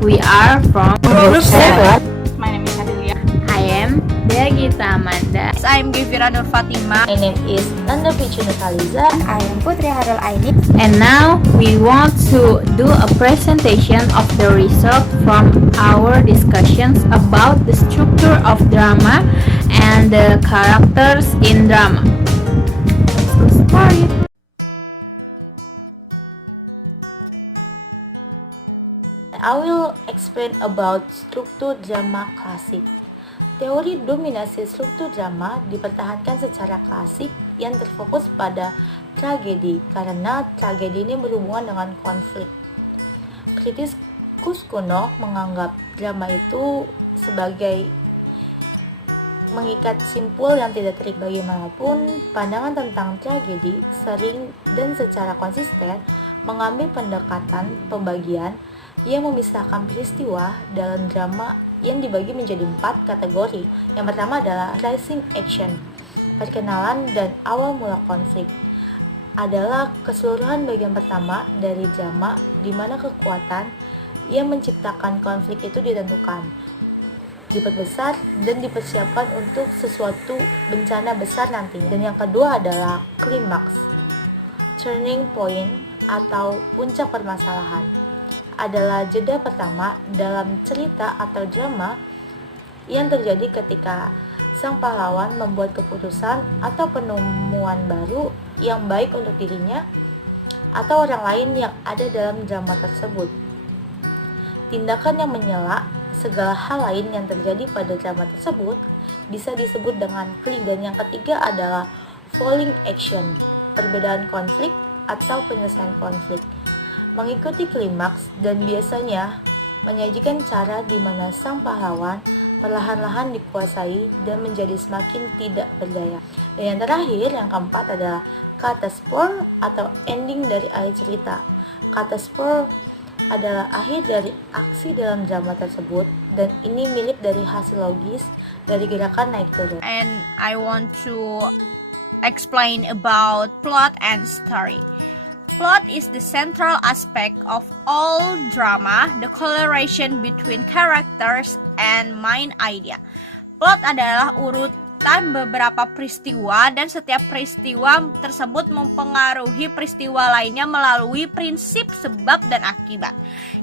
We are from Group 7. My name is Adelia. I am Dea Gita Amanda. I'm Givira Nur Fatima. My name is Nanda Pichu Nurhaliza. I am Putri Harul Aini. And now we want to do a presentation of the result from our discussions about the structure of drama and the characters in drama. Let's go start. I will explain about struktur drama klasik. Teori dominasi struktur drama dipertahankan secara klasik yang terfokus pada tragedi karena tragedi ini berhubungan dengan konflik. Kritikus kuno menganggap drama itu sebagai mengikat simpul yang tidak tarik bagaimanapun. Pandangan tentang tragedi sering dan secara konsisten mengambil pendekatan pembagian yang memisahkan peristiwa dalam drama yang dibagi menjadi 4 kategori. Yang pertama adalah rising action, perkenalan dan awal mula konflik. Adalah keseluruhan bagian pertama dari drama di mana kekuatan yang menciptakan konflik itu ditentukan, diperbesar dan dipersiapkan untuk sesuatu bencana besar nantinya. Dan yang kedua adalah klimaks, turning point atau puncak permasalahan. Adalah jeda pertama dalam cerita atau drama yang terjadi ketika sang pahlawan membuat keputusan atau penemuan baru yang baik untuk dirinya atau orang lain yang ada dalam drama tersebut. Tindakan yang menyela segala hal lain yang terjadi pada drama tersebut bisa disebut dengan klik. Dan yang ketiga adalah falling action, perbedaan konflik atau penyelesaian konflik. Mengikuti klimaks dan biasanya menyajikan cara di mana sang pahlawan perlahan-lahan dikuasai dan menjadi semakin tidak berdaya. Dan yang terakhir, yang keempat adalah kata spur atau ending dari akhir cerita. Kata spur adalah akhir dari aksi dalam drama tersebut dan ini mirip dari hasil logis dari gerakan naik turun. And I want to explain about plot and story. Plot is the central aspect of all drama, the correlation between characters and main idea. Plot adalah urutan beberapa peristiwa dan setiap peristiwa tersebut mempengaruhi peristiwa lainnya melalui prinsip sebab dan akibat.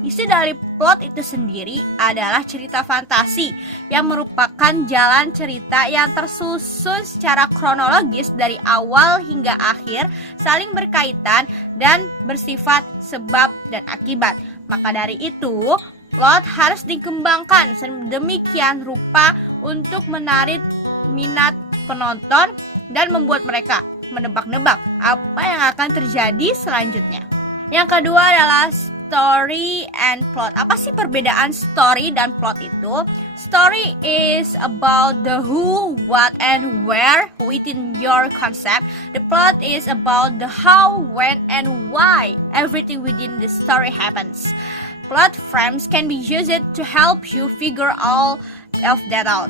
Isi dari plot itu sendiri adalah cerita fantasi yang merupakan jalan cerita yang tersusun secara kronologis dari awal hingga akhir, saling berkaitan dan bersifat sebab dan akibat. Maka dari itu, plot harus dikembangkan sedemikian rupa untuk menarik minat penonton dan membuat mereka menebak-nebak apa yang akan terjadi selanjutnya. Yang kedua adalah story and plot. Apa sih perbedaan story dan plot itu? Story is about the who, what, and where within your concept. The plot is about the how, when, and why everything within the story happens. Plot frames can be used to help you figure all of that out.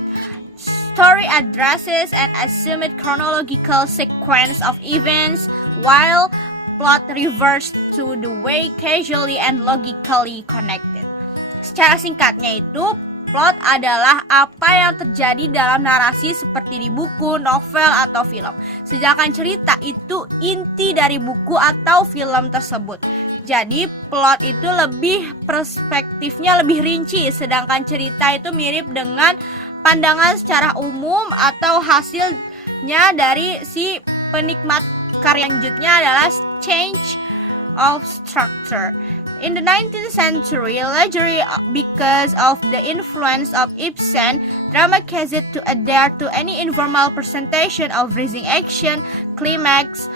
Story addresses an assumed chronological sequence of events, while plot refers to the way casually and logically connected. Secara singkatnya itu, plot adalah apa yang terjadi dalam narasi seperti di buku, novel, atau film. Sedangkan cerita itu inti dari buku atau film tersebut. Jadi plot itu lebih perspektifnya lebih rinci, sedangkan cerita itu mirip dengan pandangan secara umum atau hasilnya dari si penikmat karya. Selanjutnya adalah change of structure. In the 19th century, largely because of the influence of Ibsen, drama caused to adhere to any informal presentation of rising action, climax,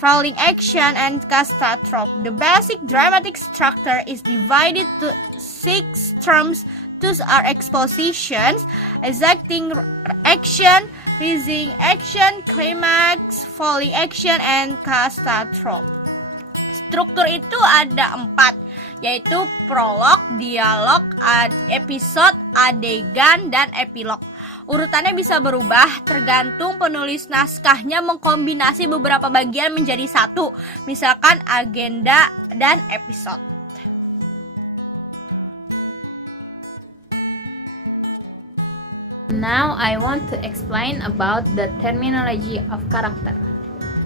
falling action, and catastrophe. The basic dramatic structure is divided to 6 terms. Those are expositions, exacting action, rising action, climax, falling action, and catastrophe. Struktur itu ada 4, yaitu prolog, dialog, episode, adegan, dan epilog. Urutannya bisa berubah tergantung penulis naskahnya mengkombinasi beberapa bagian menjadi satu, misalkan agenda dan episode. Now I want to explain about the terminology of character.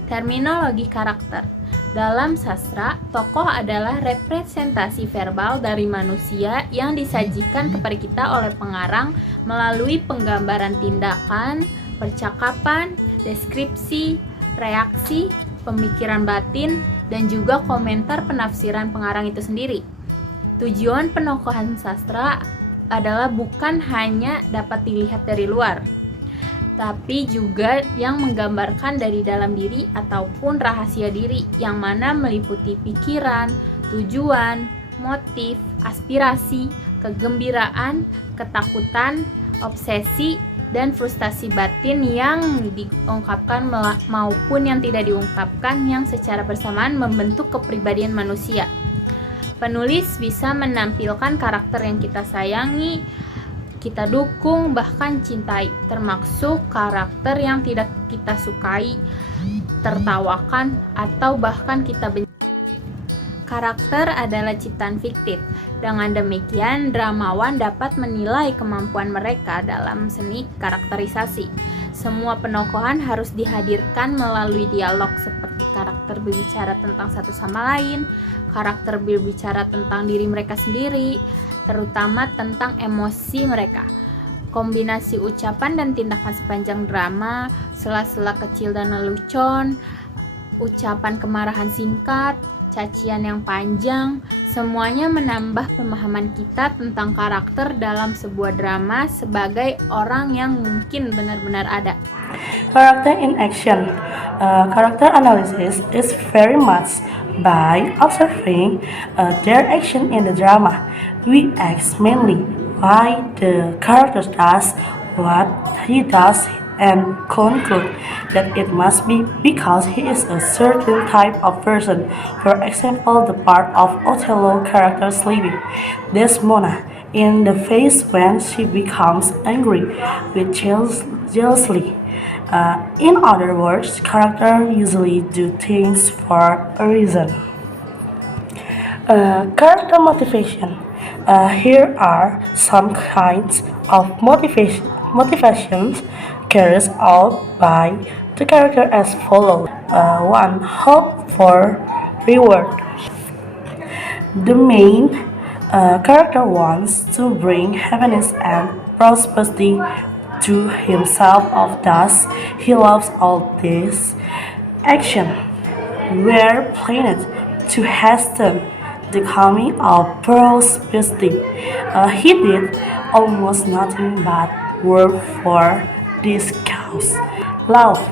Terminologi karakter. Dalam sastra, tokoh adalah representasi verbal dari manusia yang disajikan kepada kita oleh pengarang melalui penggambaran tindakan, percakapan, deskripsi, reaksi, pemikiran batin, dan juga komentar penafsiran pengarang itu sendiri. Tujuan penokohan sastra adalah bukan hanya dapat dilihat dari luar, tapi juga yang menggambarkan dari dalam diri ataupun rahasia diri yang mana meliputi pikiran, tujuan, motif, aspirasi, kegembiraan, ketakutan, obsesi, dan frustasi batin yang diungkapkan maupun yang tidak diungkapkan yang secara bersamaan membentuk kepribadian manusia. Penulis bisa menampilkan karakter yang kita sayangi, kita dukung, bahkan cintai, termasuk karakter yang tidak kita sukai, tertawakan, atau bahkan kita benci. Karakter adalah ciptaan fiktif. Dengan demikian, dramawan dapat menilai kemampuan mereka dalam seni karakterisasi. Semua penokohan harus dihadirkan melalui dialog seperti karakter berbicara tentang satu sama lain, karakter berbicara tentang diri mereka sendiri, terutama tentang emosi mereka. Kombinasi ucapan dan tindakan sepanjang drama, sela-sela kecil dan lelucon, ucapan kemarahan singkat, cacian yang panjang, semuanya menambah pemahaman kita tentang karakter dalam sebuah drama sebagai orang yang mungkin benar-benar ada. Character in action. Character analysis is very much by observing their action in the drama. We ask mainly why the character does what he does and conclude that it must be because he is a certain type of person. For example, the part of Othello character Sleepy, Desmona, in the face when she becomes angry with jealously. In other words, characters usually do things for a reason. Character motivation. Here are some kinds of motivations carried out by the character as follows. 1. Hope for reward. The main character wants to bring happiness and prosperity to himself, thus he loves all this action were planned to hasten the coming of prosperity. He did almost nothing but work for this cause. Love.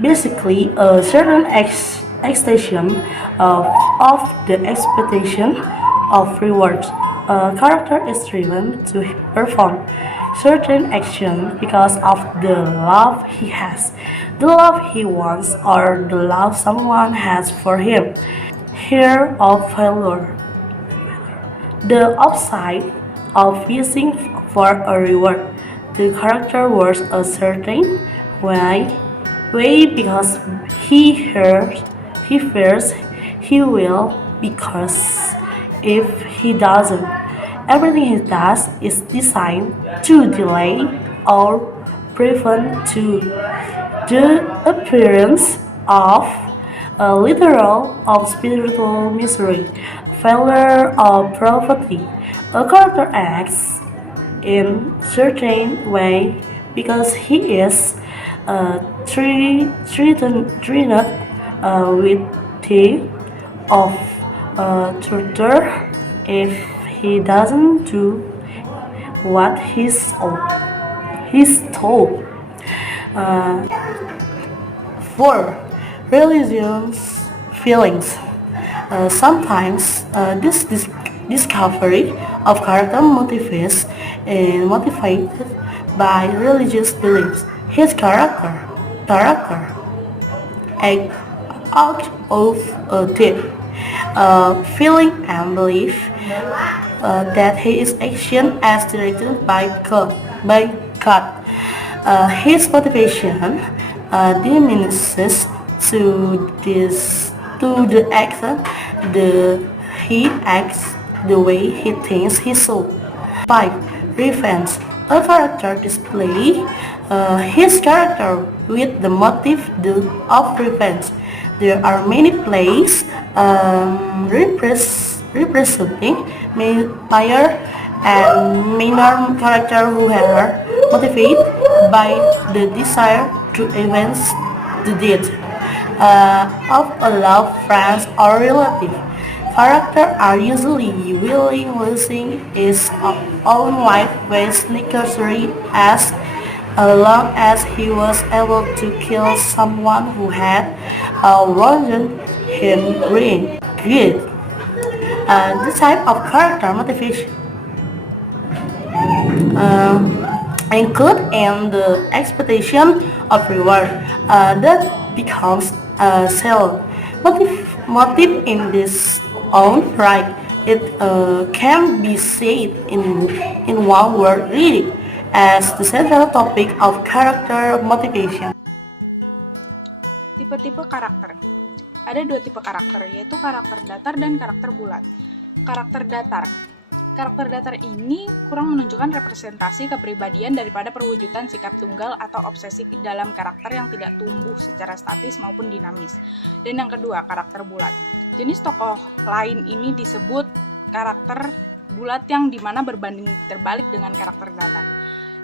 Basically, a certain extension of the expectation of rewards. A character is driven to perform certain action because of the love he has, the love he wants, or the love someone has for him. Fear of failure. The upside of fishing for a reward. The character works a certain way because he fears he will, because if he doesn't, everything he does is designed to delay or prevent to the appearance of a literal or spiritual misery, failure or poverty. A character acts in certain way because he is threatened with the of torture if he doesn't do what he's told. 4. Religion's feelings. Sometimes this discovery of character motivated by religious beliefs. His character act out of a deep feeling and belief that his action is directed by God. His motivation diminishes to the extent he acts the way he thinks he should. 5. Revenge. A character display his character with the motive of revenge. There are many plays representing player and minor character who are motivated by the desire to avenge the death of a loved friend or relative. Characters are usually willing losing his own life with necessary as long as he was able to kill someone who had wronged him greed. The type of character motivation include in the expectation of reward that becomes a sale. Motive in this own right. It can be said in one word really as the central topic of character motivation. Tipe-tipe karakter. Ada dua tipe karakter, yaitu karakter datar dan karakter bulat. Karakter datar. Karakter datar ini kurang menunjukkan representasi kepribadian daripada perwujudan sikap tunggal atau obsesi dalam karakter yang tidak tumbuh secara statis maupun dinamis. Dan yang kedua, karakter bulat. Jenis tokoh lain ini disebut karakter bulat yang dimana berbanding terbalik dengan karakter datar.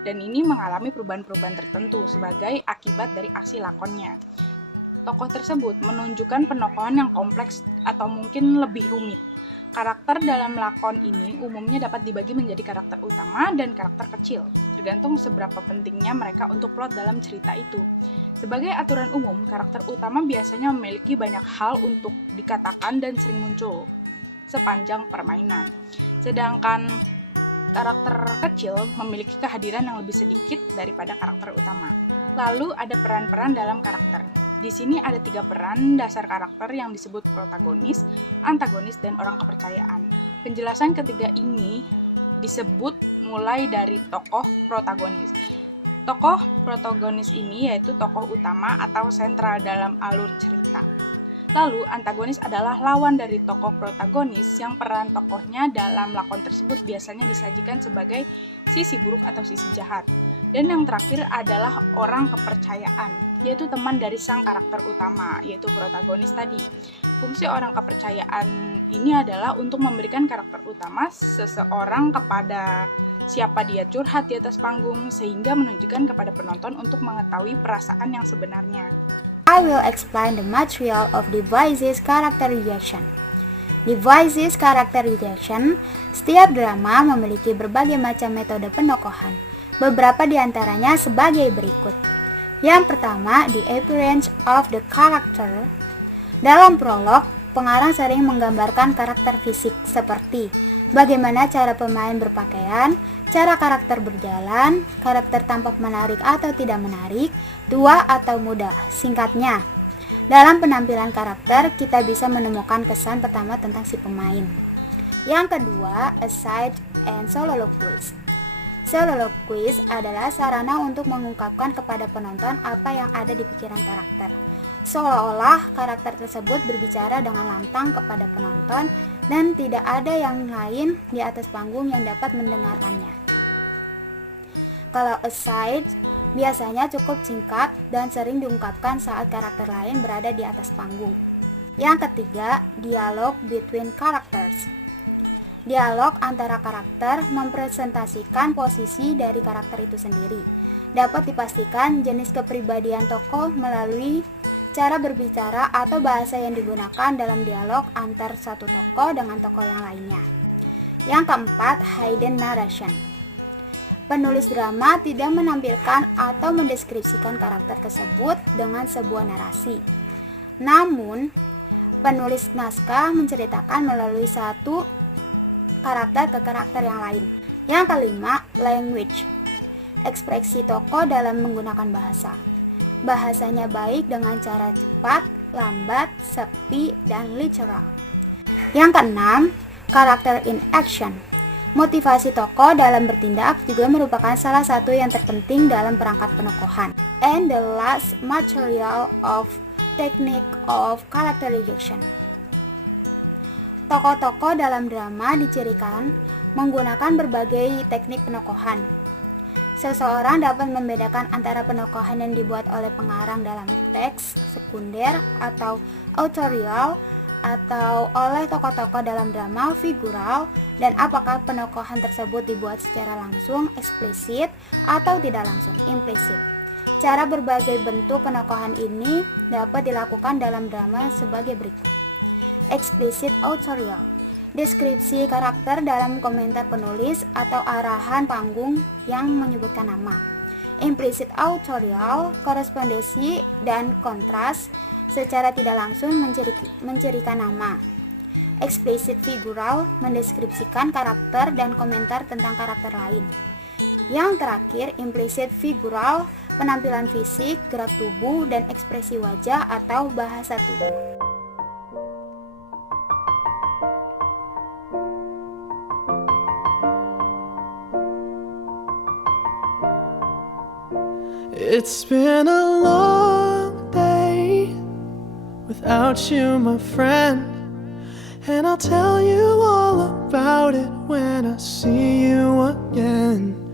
Dan ini mengalami perubahan-perubahan tertentu sebagai akibat dari aksi lakonnya. Tokoh tersebut menunjukkan penokohan yang kompleks atau mungkin lebih rumit. Karakter dalam lakon ini umumnya dapat dibagi menjadi karakter utama dan karakter kecil, tergantung seberapa pentingnya mereka untuk plot dalam cerita itu. Sebagai aturan umum, karakter utama biasanya memiliki banyak hal untuk dikatakan dan sering muncul sepanjang permainan. Sedangkan karakter kecil memiliki kehadiran yang lebih sedikit daripada karakter utama. Lalu ada peran-peran dalam karakter. Di sini ada 3 peran dasar karakter yang disebut protagonis, antagonis, dan orang kepercayaan. Penjelasan ketiga ini disebut mulai dari tokoh protagonis. Tokoh protagonis ini yaitu tokoh utama atau sentral dalam alur cerita. Lalu antagonis adalah lawan dari tokoh protagonis yang peran tokohnya dalam lakon tersebut biasanya disajikan sebagai sisi buruk atau sisi jahat. Dan yang terakhir adalah orang kepercayaan, yaitu teman dari sang karakter utama, yaitu protagonis tadi. Fungsi orang kepercayaan ini adalah untuk memberikan karakter utama seseorang kepada siapa dia curhat di atas panggung, sehingga menunjukkan kepada penonton untuk mengetahui perasaan yang sebenarnya. I will explain the material of devices characterization. Devices characterization, setiap drama memiliki berbagai macam metode penokohan. Beberapa di antaranya sebagai berikut. Yang pertama, the appearance of the character. Dalam prolog, pengarang sering menggambarkan karakter fisik seperti bagaimana cara pemain berpakaian, cara karakter berjalan, karakter tampak menarik atau tidak menarik, tua atau muda. Singkatnya, dalam penampilan karakter, kita bisa menemukan kesan pertama tentang si pemain. Yang kedua, aside and soliloquies. Soliloquies adalah sarana untuk mengungkapkan kepada penonton apa yang ada di pikiran karakter. Seolah-olah karakter tersebut berbicara dengan lantang kepada penonton dan tidak ada yang lain di atas panggung yang dapat mendengarkannya. Kalau aside, biasanya cukup singkat dan sering diungkapkan saat karakter lain berada di atas panggung. Yang ketiga, dialog between characters. Dialog antara karakter mempresentasikan posisi dari karakter itu sendiri. Dapat dipastikan jenis kepribadian tokoh melalui cara berbicara atau bahasa yang digunakan dalam dialog antar satu tokoh dengan tokoh yang lainnya. Yang keempat, hidden narration. Penulis drama tidak menampilkan atau mendeskripsikan karakter tersebut dengan sebuah narasi. Namun, penulis naskah menceritakan melalui satu karakter ke karakter yang lain. Yang kelima, language. Ekspresi tokoh dalam menggunakan bahasa. Bahasanya baik dengan cara cepat, lambat, sepi, dan literal. Yang keenam, karakter in action. Motivasi tokoh dalam bertindak juga merupakan salah satu yang terpenting dalam perangkat penokohan. And the last, material of technique of characterization. Tokoh-tokoh dalam drama dicirikan menggunakan berbagai teknik penokohan. Seseorang dapat membedakan antara penokohan yang dibuat oleh pengarang dalam teks sekunder atau autorial atau oleh tokoh-tokoh dalam drama figural, dan apakah penokohan tersebut dibuat secara langsung eksplisit atau tidak langsung implisit. Cara berbagai bentuk penokohan ini dapat dilakukan dalam drama sebagai berikut. Explicit autorial, deskripsi karakter dalam komentar penulis atau arahan panggung yang menyebutkan nama. Implicit autorial, korespondensi dan kontras secara tidak langsung mencirikan nama. Explicit figural, mendeskripsikan karakter dan komentar tentang karakter lain. Yang terakhir, implicit figural, penampilan fisik, gerak tubuh, dan ekspresi wajah atau bahasa tubuh. It's been a long day without you, my friend, and I'll tell you all about it when I see you again.